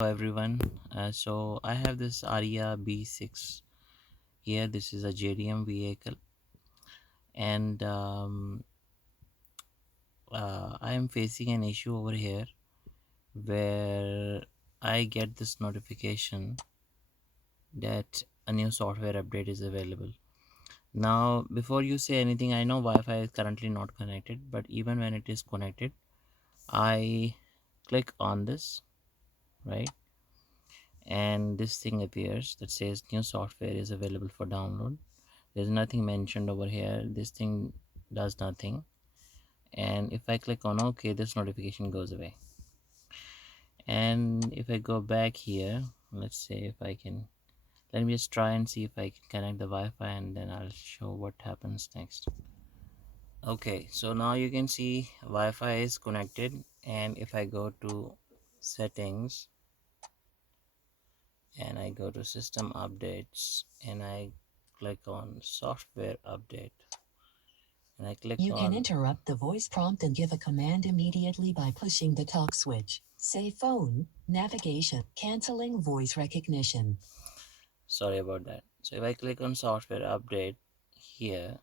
Hello everyone. So I have this Ariya B6 here. This is a JDM vehicle, and I am facing an issue over here where I get this notification that a new software update is available. Now, before you say anything, I know Wi-Fi is currently not connected, but even when it is connected, I click on this, right? And this thing appears that says new software is available for download. There's nothing mentioned over here. This thing does nothing, and if I click on OK, this notification goes away. And if I go back here, let's say if I can, let me just try and see if I can connect the Wi-Fi, and then I'll show what happens next. Okay, so now you can see Wi-Fi is connected, and if I go to settings and I go to system updates and I click on software update and I click You can on, interrupt the voice prompt and give a command immediately by pushing the talk switch. Say phone, navigation, canceling voice recognition. sorry about that. So if I click on software update here,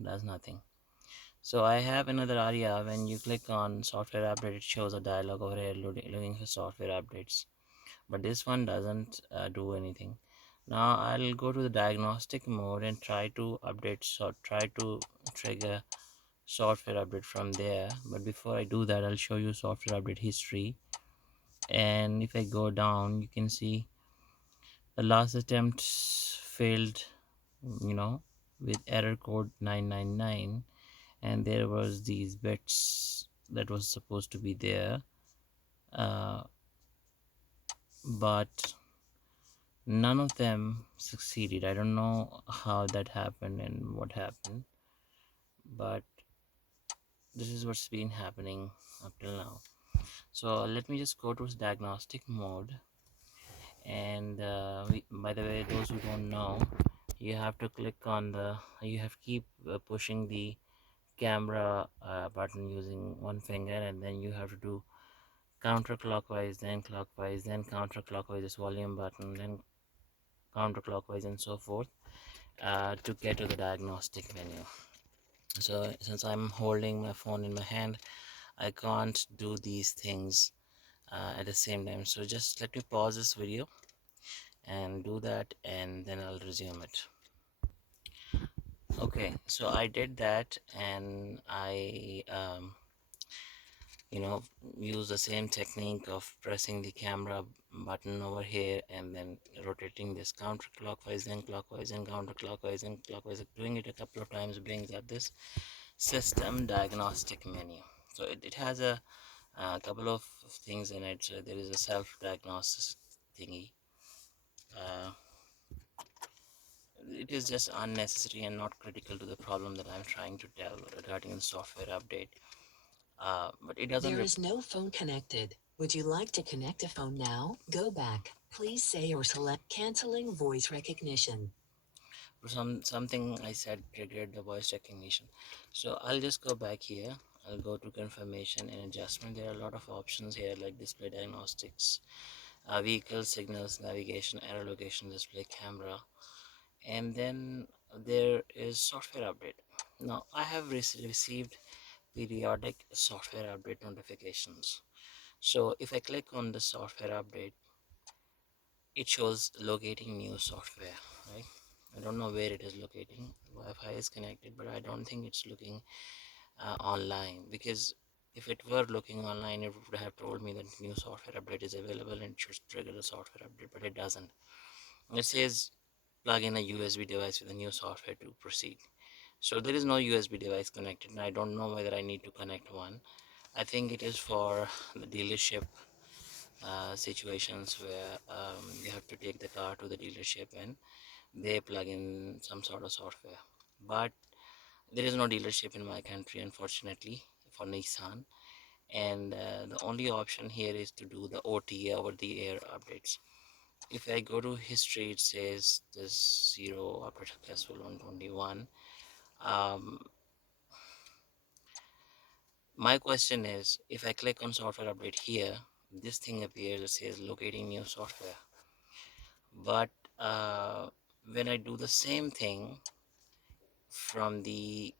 does nothing. So I have another area. When you click on software update, it shows a dialog over here looking for software updates, but this one doesn't do anything. Now I'll go to the diagnostic mode and try to update, so try to trigger software update from there. But before I do that, I'll show you software update history. And if I go down, you can see the last attempt failed, you know, with error code 999, and there was these bits that was supposed to be there, uh, but none of them succeeded. I don't know how that happened and what happened, but this is what's been happening up till now. So let me just go to diagnostic mode, and by the way, those who don't know, you have to click on the, you have to keep pushing the camera button using one finger, and then you have to do counterclockwise, then clockwise, then counterclockwise, this volume button, then counterclockwise, and so forth, to get to the diagnostic menu. So since I'm holding my phone in my hand, I can't do these things at the same time. So just let me pause this video and do that, and then I'll resume it. Okay, so I did that, and I you know, use the same technique of pressing the camera button over here and then rotating this counterclockwise, then clockwise, and counterclockwise and clockwise. Doing it a couple of times brings up this system diagnostic menu. So it has a couple of things in it. So there is a self-diagnosis thingy. uh, it is just unnecessary and not critical to the problem that I'm trying to tell regarding the software update. But it doesn't. There is no phone connected. Would you like to connect a phone now? Go back. Please say or select canceling voice recognition. Something I said triggered the voice recognition. So I'll just go back here. I'll go to confirmation and adjustment. There are a lot of options here like display diagnostics, vehicle signals, navigation, error location, display camera, and then there is software update. Now I have received periodic software update notifications. So if I click on the software update, it shows locating new software, right? I don't know where it is locating. Wi-Fi is connected, but I don't think it's looking online, because if it were looking online, it would have told me that new software update is available and it should trigger the software update, but it doesn't. It says plug in a USB device with a new software to proceed. So there is no USB device connected, and I don't know whether I need to connect one. I think it is for the dealership situations where you have to take the car to the dealership and they plug in some sort of software. But there is no dealership in my country, unfortunately, for Nissan, and the only option here is to do the OTA, over the air updates. If I go to history, it says this 0 after successful 121. um, my question is, if I click on software update here, this thing appears that says locating new software. But when I do the same thing from the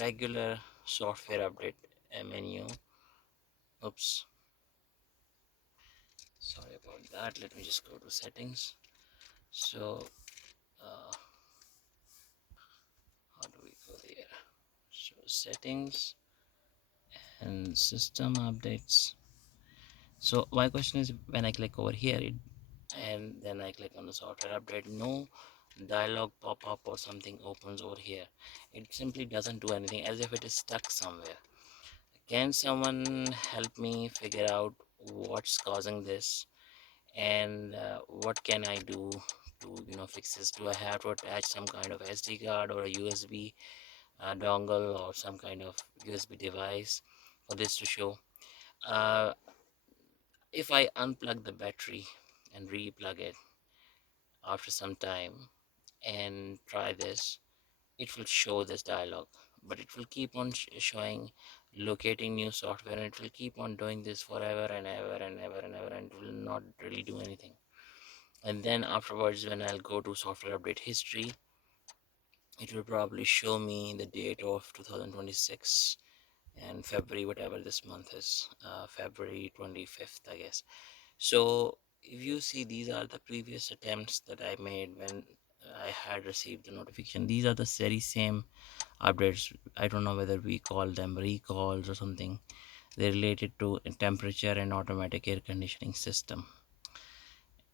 regular software update menu, oops, sorry about that, let me just go to settings. So uh, how do we go there? So settings and system updates. So my question is, when I click over here and then I click on the software update, no dialog pop up or something opens over here. It simply doesn't do anything, as if it is stuck somewhere. Can someone help me figure out what's causing this, and what can I do to fix this? Do I have to attach some kind of SD card or a USB dongle or some kind of USB device for this to show? uh, if I unplug the battery and re-plug it after some time and try this, it will show this dialog, but it will keep on showing locating new software, and it will keep on doing this forever and ever and ever and ever, and it will not really do anything. And then afterwards, when I'll go to software update history, it will probably show me the date of 2026 and February, whatever this month is, February 25th, I guess. So if you see, these are the previous attempts that I made when I had received the notification. These are the very same updates. I don't know whether we call them recalls or something. They're related to temperature and automatic air conditioning system.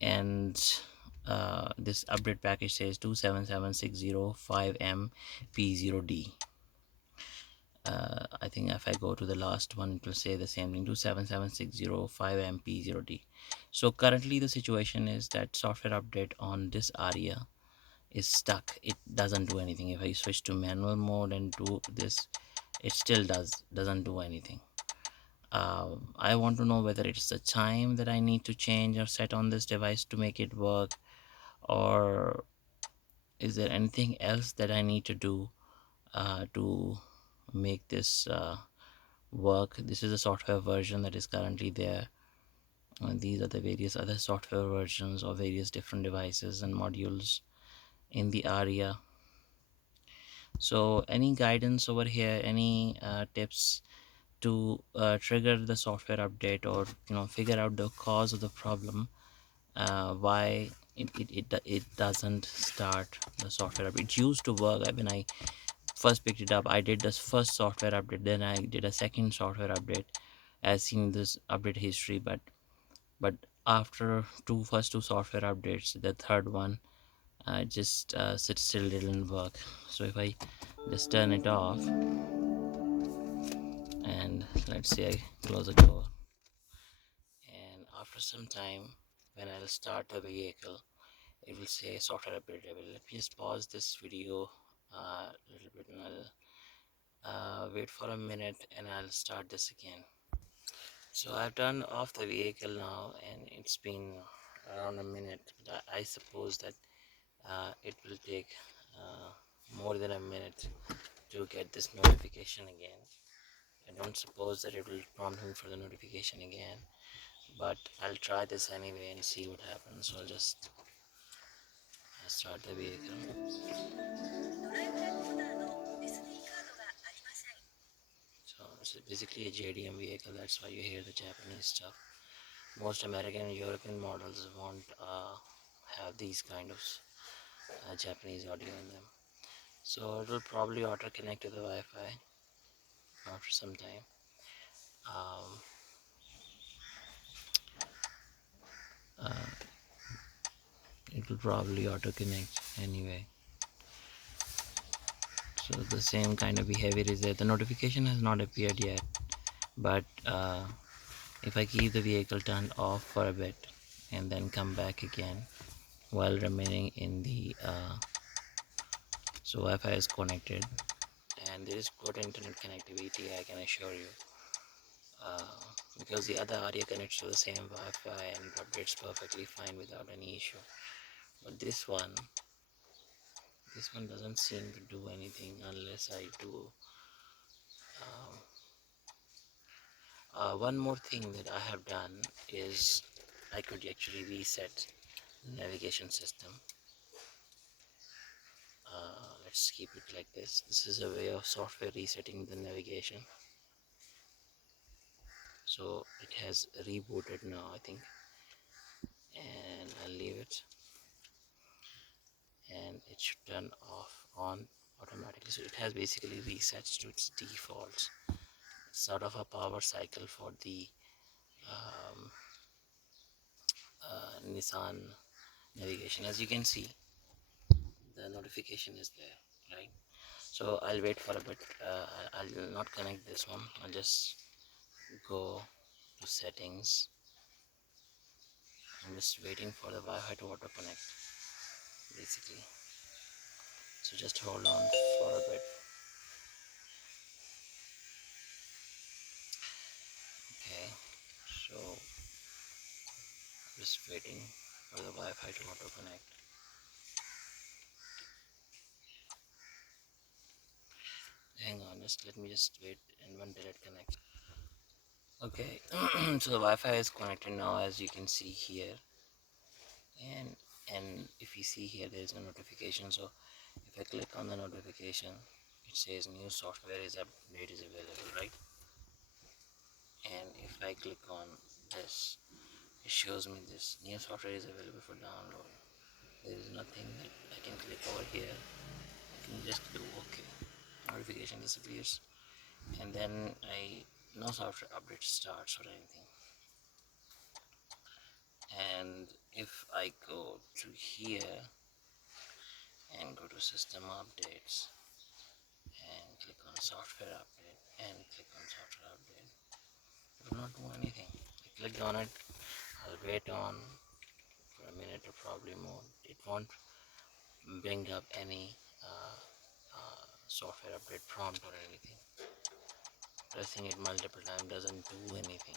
And this update package says 277605MP0D. I think if I go to the last one, it will say the same thing, 277605MP0D. So currently the situation is that software update on this Ariya is stuck. It doesn't do anything. If I switch to manual mode and do this, it still doesn't do anything. I want to know whether it's the time that I need to change or set on this device to make it work, or is there anything else that I need to do to make this work. This is a software version that is currently there, and these are the various other software versions of various different devices and modules in the Ariya. So any guidance over here, any tips to trigger the software update, or figure out the cause of the problem, why it doesn't start the software update. It used to work when I first picked it up. I did this first software update, then I did a second software update as seen this update history, but after first two software updates, the third one just still didn't work. So if I just turn it off, and let's say I close the door, and after some time when I'll start the vehicle, it will say software update level. Let me just pause this video a little bit, and I'll wait for a minute, and I'll start this again. So I've turned off the vehicle now, and it's been around a minute, but I suppose that it will take more than a minute to get this notification again. I don't suppose that it will prompt me for the notification again, but I'll try this anyway and see what happens. So I'll just start the vehicle. So it's basically a JDM vehicle, that's why you hear the Japanese stuff. Most American and European models won't have these kind of Japanese audio in them. So it will probably auto connect to the Wi-Fi after some time. Um, uh, it will probably auto connect anyway. So the same kind of behavior is there. The notification has not appeared yet, but if I keep the vehicle turned off for a bit and then come back again while remaining in the so Wi-Fi is connected, and there is good internet connectivity, I can assure you, uh, because the other Ariya connects to the same Wi-Fi and it updates perfectly fine without any issue. But this one doesn't seem to do anything unless I do One more thing that I have done is I could actually reset the navigation system. Let's keep it like this. This is a way of software resetting the navigation. So it has rebooted now, I think, and I'll leave it, and it should turn off on automatically. So it has basically reset to its defaults. It's sort of a power cycle for the um, Nissan navigation. As you can see, the notification is there, right? So I'll wait for a bit. I'll not connect this one. I'll just go to settings. I'm just waiting for the Wi-Fi to auto connect, basically. So just hold on for a bit. Okay, so just waiting for the Wi-Fi to auto connect. Hang on, just let me just wait and until it connects. Okay, so the Wi-Fi is connected now, as you can see here, and if you see here, there is a notification. So if I click on the notification, it says new software is update is available, right? And if I click on this, it shows me this new software is available for download. There is nothing that I can click over here. I can just do OK. Notification disappears, and then no software update starts or anything. And if I go to here and go to system updates and click on software update and click on software update, it will not do anything. I clicked on it, I'll wait on for a minute or probably more. It won't bring up any software update prompt or anything. Pressing it multiple times doesn't do anything.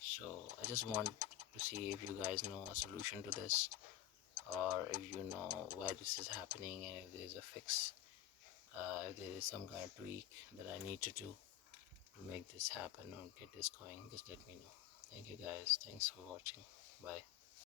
So I just want to see if you guys know a solution to this, or if you know why this is happening, and if there's a fix, if there is some kind of tweak that I need to do to make this happen or get this going. Just let me know. Thank you guys, thanks for watching. Bye.